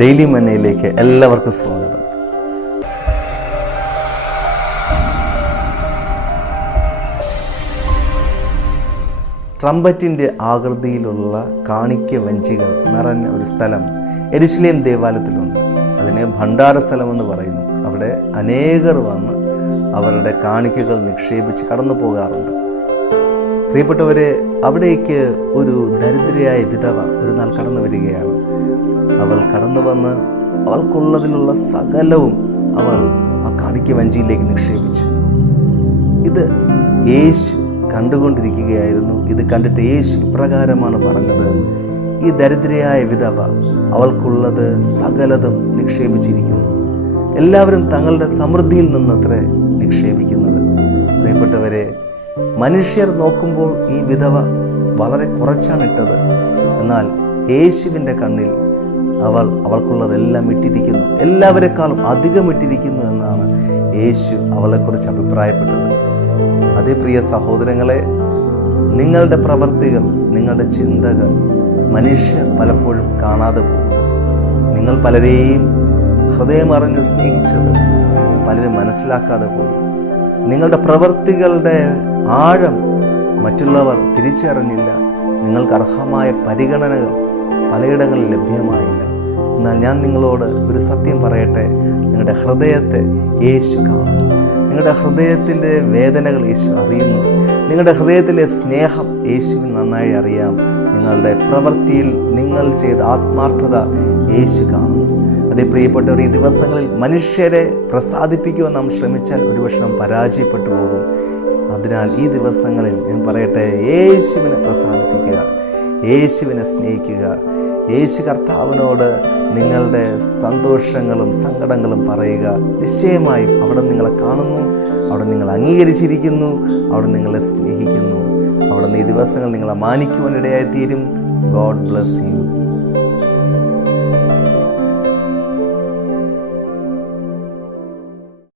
Daily മന്നയിലേക്ക് എല്ലാവർക്കും സ്വാഗതം. ട്രംപറ്റിൻ്റെ ആകൃതിയിലുള്ള കാണിക്ക വഞ്ചികൾ നിറഞ്ഞ ഒരു സ്ഥലം യെരുശലേം ദേവാലയത്തിലുണ്ട്. അതിനെ ഭണ്ഡാര സ്ഥലമെന്ന് പറയുന്നു. അവിടെ അനേകർ വന്ന് അവരുടെ കാണിക്കകൾ നിക്ഷേപിച്ച് കടന്നു പോകാറുണ്ട്. പ്രിയപ്പെട്ടവരെ, അവിടേക്ക് ഒരു ദരിദ്രയായ വിധവ ഒരു നാൾ കടന്നു വരികയാണ്. അവൾ കടന്നു വന്ന് അവൾക്കുള്ളതിലുള്ള സകലവും അവൾ ആ കാണിക്ക വഞ്ചിയിലേക്ക് നിക്ഷേപിച്ചു. ഇത് യേശു കണ്ടുകൊണ്ടിരിക്കുകയായിരുന്നു. ഇത് കണ്ടിട്ട് യേശു ഇപ്രകാരമാണ് പറഞ്ഞത്: ഈ ദരിദ്രയായ വിധവ അവൾക്കുള്ളത് സകലതും നിക്ഷേപിച്ചിരിക്കുന്നു. എല്ലാവരും തങ്ങളുടെ സമൃദ്ധിയിൽ നിന്നത്രേ നിക്ഷേപിക്കുന്നത്. പ്രിയപ്പെട്ടവരെ, മനുഷ്യർ നോക്കുമ്പോൾ ഈ വിധവ വളരെ കുറച്ചാണ് ഇട്ടത്. എന്നാൽ യേശുവിൻ്റെ കണ്ണിൽ അവൾക്കുള്ളതെല്ലാം ഇട്ടിരിക്കുന്നു, എല്ലാവരെക്കാളും അധികം ഇട്ടിരിക്കുന്നു എന്നാണ് യേശു അവളെക്കുറിച്ച് അഭിപ്രായപ്പെട്ടത്. അതേ പ്രിയ സഹോദരങ്ങളെ, നിങ്ങളുടെ പ്രവർത്തികൾ, നിങ്ങളുടെ ചിന്തകൾ മനുഷ്യർ പലപ്പോഴും കാണാതെ പോകും. നിങ്ങൾ പലരെയും ഹൃദയമറിഞ്ഞ് സ്നേഹിച്ചത് പലരും മനസ്സിലാക്കാതെ പോയി. നിങ്ങളുടെ പ്രവൃത്തികളുടെ ആഴം മറ്റുള്ളവർ തിരിച്ചറിഞ്ഞില്ല. നിങ്ങൾക്ക് അർഹമായ പരിഗണനകൾ പലയിടങ്ങളിൽ ലഭ്യമായില്ല. എന്നാൽ ഞാൻ നിങ്ങളോട് ഒരു സത്യം പറയട്ടെ, നിങ്ങളുടെ ഹൃദയത്തെ യേശു കാണുന്നു. നിങ്ങളുടെ ഹൃദയത്തിൻ്റെ വേദനകൾ യേശു അറിയുന്നു. നിങ്ങളുടെ ഹൃദയത്തിലെ സ്നേഹം യേശുവിന് നന്നായി അറിയാം. നിങ്ങളുടെ പ്രവൃത്തിയിൽ നിങ്ങൾ ചെയ്ത ആത്മാർത്ഥത യേശു കാണുന്നു. അതേ പ്രിയപ്പെട്ടവർ, ഈ ദിവസങ്ങളിൽ മനുഷ്യരെ പ്രസാദിപ്പിക്കുവാൻ നാം ശ്രമിച്ചാൽ ഒരുപക്ഷെ നാം പരാജയപ്പെട്ടു പോകും. അതിനാൽ ഈ ദിവസങ്ങളിൽ ഞാൻ പറയട്ടെ, യേശുവിനെ പ്രസാദിപ്പിക്കുക, യേശുവിനെ സ്നേഹിക്കുക. യേശു കർത്താവിനോട് നിങ്ങളുടെ സന്തോഷങ്ങളും സങ്കടങ്ങളും പറയുക. നിശ്ചയമായും അവിടെ നിങ്ങളെ കാണുന്നു, അവിടെ നിങ്ങൾ അംഗീകരിച്ചിരിക്കുന്നു, അവിടെ നിങ്ങളെ സ്നേഹിക്കുന്നു. അവിടെ ഈ ദിവസങ്ങൾ നിങ്ങളെ മാനിക്കുവാനിടയായി തീരും. God bless you.